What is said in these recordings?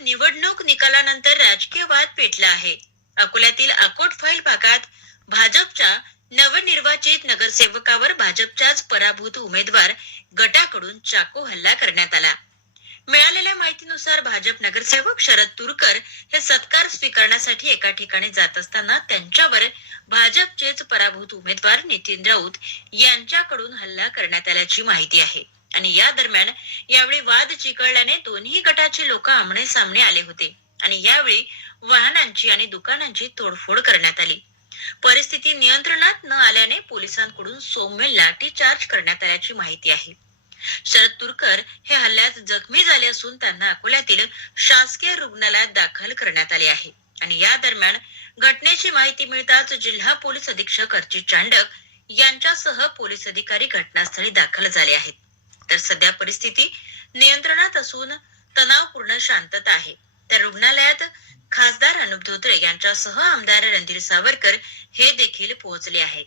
निवडणूक निकालानंतर राजकीय वाद पेटला आहे. अकोल्यातील अकोट फाईल भागात भाजपच्या नवनिर्वाचित नगरसेवकावर भाजपच्याच पराभूत उमेदवार गटाकडून चाकू हल्ला करण्यात आला. मिळालेल्या माहितीनुसार भाजप नगरसेवक शरद तुरकर हे सत्कार स्वीकारण्यासाठी एका ठिकाणी जात असताना त्यांच्यावर भाजपचेच पराभूत उमेदवार नितीन राऊत यांच्याकडून हल्ला करण्यात आल्याची माहिती आहे. आणि या दरम्यान यावेळी वाद चिकळल्याने दोन्ही गटाचे लोक आमने सामने आले होते. आणि यावेळी वाहनांची आणि दुकानांची तोडफोड करण्यात आली. परिस्थिती नियंत्रणात न आल्याने पोलिसांकडून सौम्य लाठीचार्ज करण्यात आल्याची माहिती आहे. शरद तुरकर हे हल्ल्यात जखमी झाले असून त्यांना अकोल्यातील शासकीय रुग्णालयात दाखल करण्यात आले आहे. आणि या दरम्यान घटनेची माहिती मिळताच जिल्हा पोलीस अधीक्षक अर्चित चांडक यांच्यासह पोलीस अधिकारी घटनास्थळी दाखल झाले आहेत. तर सध्या परिस्थिती नियंत्रणात असून तणावपूर्ण शांतता आहे. तर रुग्णालयात खासदार अनुप धोत्रे यांच्यासह आमदार रणधीर सावरकर हे देखील पोहोचले आहेत.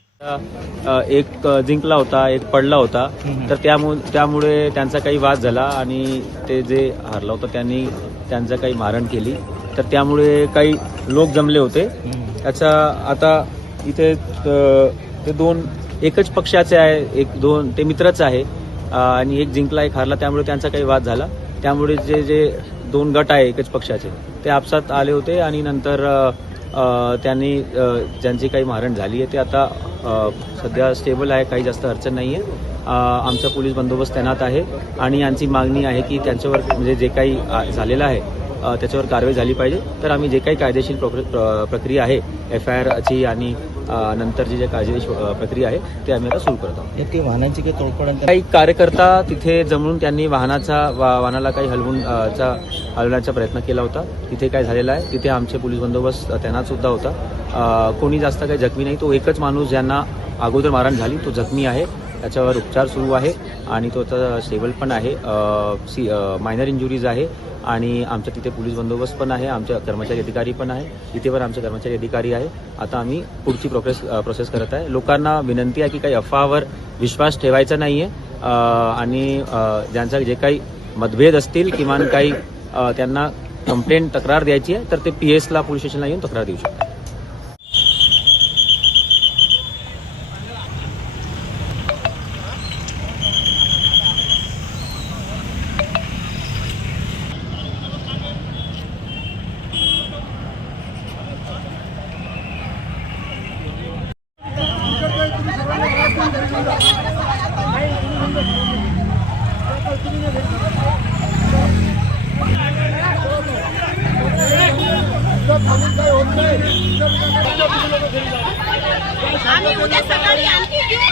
एक जिंकला होता एक पडला होता. तर त्यामुळे त्यामुळे त्यांचा काही वाद झाला आणि ते जे हारला होता त्यांनी त्यांचं काही मारण केली. तर त्यामुळे काही लोक जमले होते. त्याचा आता इथे ते दोन एकच पक्षाचे आहे एक दोन ते मित्रच आहे. आणि एक जिंकला एक हारला त्यामुळे त्यांचा काही वाद झाला. त्यामुळे जे जे दोन गट आहे एकच पक्षाचे ते आपसात आले होते आणि नंतर त्यांनी ज्यांची काही मारण झाली आहे ते आता सध्या स्टेबल आहे काही जास्त अडचण नाही आहे आमचा पोलीस बंदोबस्त तैनात आहे आणि यांची मागणी आहे की त्यांच्यावर म्हणजे जे काही झालेलं आहे त्याच्यावर कारवाई झाली पाहिजे. तर आम्ही जे काही कायदेशीर प्रक्र- प्र- प्रक्रिया आहे एफ आय आरची आणि नंतरची जे कायदेशीर प्रक्रिया आहे ते आम्ही आता सुरू करत आहोत. वाहनांची काही तोडफोड काही कार्यकर्ता तिथे जमून त्यांनी वाहनाचा वाहनाला काही हलवून चा हलवण्याचा प्रयत्न केला होता. तिथे काय झालेला आहे तिथे आमचे पोलीस बंदोबस्त तैनात सुद्धा होता. कोणी जास्त काही जखमी नाही. तो एकच माणूस ज्यांना अगोदर मारण झाली तो जखमी आहे. त्याच्यावर उपचार सुरू आहे. आणि तो आता स्टेबल पण आहे. सी मायनर इंजुरीज आहे आणि आमच्या तिथे पोलीस बंदोबस्त पण आहे आमच्या कर्मचारी अधिकारी पण आहे. तिथे पण आमचे कर्मचारी अधिकारी आहे. आता आम्ही पुढची प्रोसेस प्रोसेस करत आहे. लोकांना विनंती आहे की काही अफवावर विश्वास ठेवायचा नाही आहे आणि ज्यांचा जे काही मतभेद असतील किमान काही त्यांना कंप्लेंट तक्रार द्यायची आहे तर ते पी एसला पोलीस स्टेशनला येऊन तक्रार देऊ शकतात. आम्ही उद्या सकाळी आणखी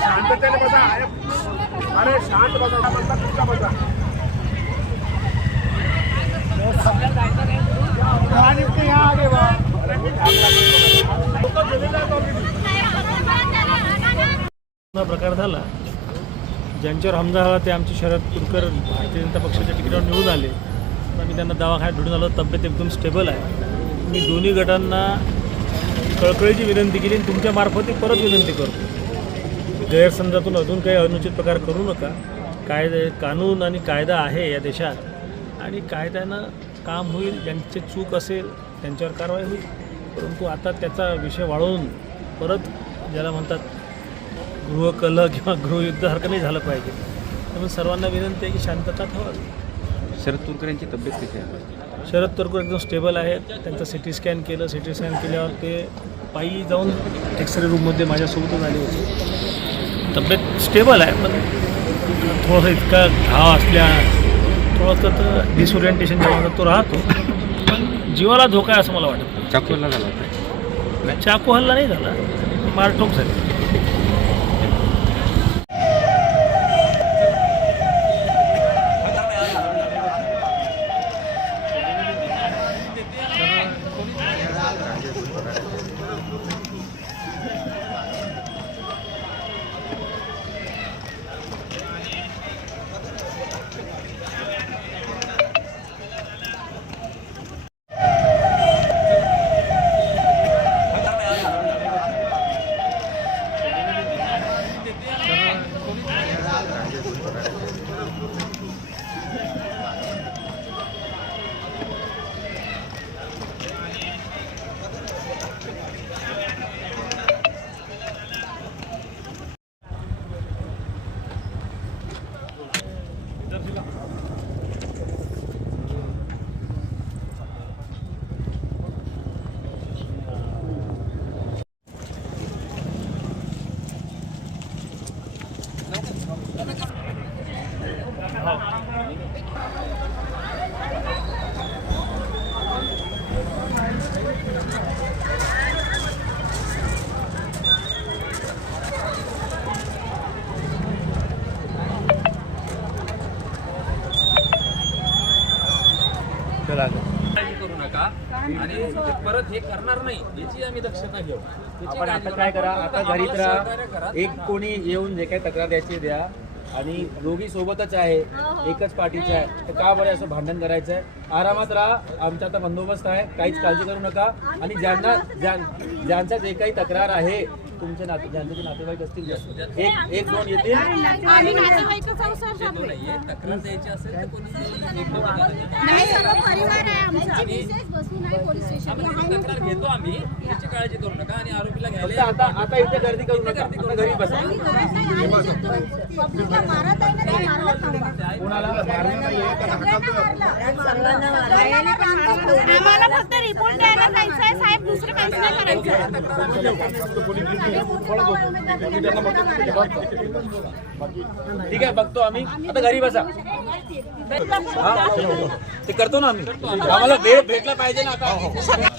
शांततेने बसा अरे शांत बसा बसा तुमचा बसा प्रकार झाला. ज्यांच्यावर हमजा हवा ते आमचे शरद तुरकर भारतीय जनता पक्षाच्या तिकीटावर निवडून आले. आम्ही त्यांना दवाखान्यात भेटून आलो. तब्येत एकदम स्टेबल आहे. मी दोन्ही गटांना कळकळीची विनंती केली आणि तुमच्या मार्फत ती परत विनंती करतो. गैरसमजातून अजून काही अनुचित प्रकार करू नका. कायदे कानून आणि कायदा आहे या देशात. आणि कायद्यानं काम होईल ज्यांची चूक असेल त्यांच्यावर कारवाई होईल. परंतु आता त्याचा विषय वाढवून परत ज्याला म्हणतात गृहकलह किंवा गृहयुद्धासारखं नाही झालं पाहिजे. त्यामुळे सर्वांना विनंती आहे की शांतता ठेवावी. शरद तुरकर यांची तब्येत कशी आहे? शरद तुरकर एकदम स्टेबल आहेत. त्यांचं सी टी स्कॅन केलं. सी टी स्कॅन केल्यावर ते पायी जाऊन एक्सरे रूममध्ये माझ्यासोबतच आले होते. तब्येत स्टेबल आहे पण थोडासा इतका घाव असल्या थोडंसं तर डिसओरिएंटेशन जेव्हा तो राहतो. पण जीवाला धोका आहे असं मला वाटत. नाही. चाकूला झाला चाकू हल्ला नाही झाला मारठोक झाली. काळजी करू नका. आणि परत हे करणार नाही याची आम्ही दक्षता घेऊ. आपण आता काय. करा आता घरीच आम्हाला सहकार्य करा. राहा एक कोणी येऊन जे काही तक्रार द्यायची द्या. आणि दोघी सोबतच आहे एकच पार्टीचे आहे. तर का बरे असं भांडण करायचं आहे आरामात राहा आमचा आता बंदोबस्त आहे. काहीच काळजी करू नका. आणि ज्यांना ज्यां- ज्यांचा जे काही तक्रार आहे तुमचे नाते ज्यांचे जे नातेवाईक असतील एक एक दोन येतील. आम्ही नातेवाईकच आहोत सर सगळे. नाहीये, तक्रार द्यायची असेल तर कोणी एक दोन जणांनी- नाही सर्व परिवार आहे आमचा. आम्ही तक्रार घेतो आम्ही. त्याची काळजी करू नका आणि आरोपीला फक्त घ्यायला आता आता इथे गर्दी करू नका. आता घरी बसा. मारणं नाहीये. आम्हाला फक्त रिपोर्ट द्यायला साहेब दुसरं काहीच नाही करायचं. ठीक आहे बघतो आम्ही. आता घरी बसा. हा, ते करतो ना आम्ही. आम्हाला वेळ भेटला पाहिजे ना आता.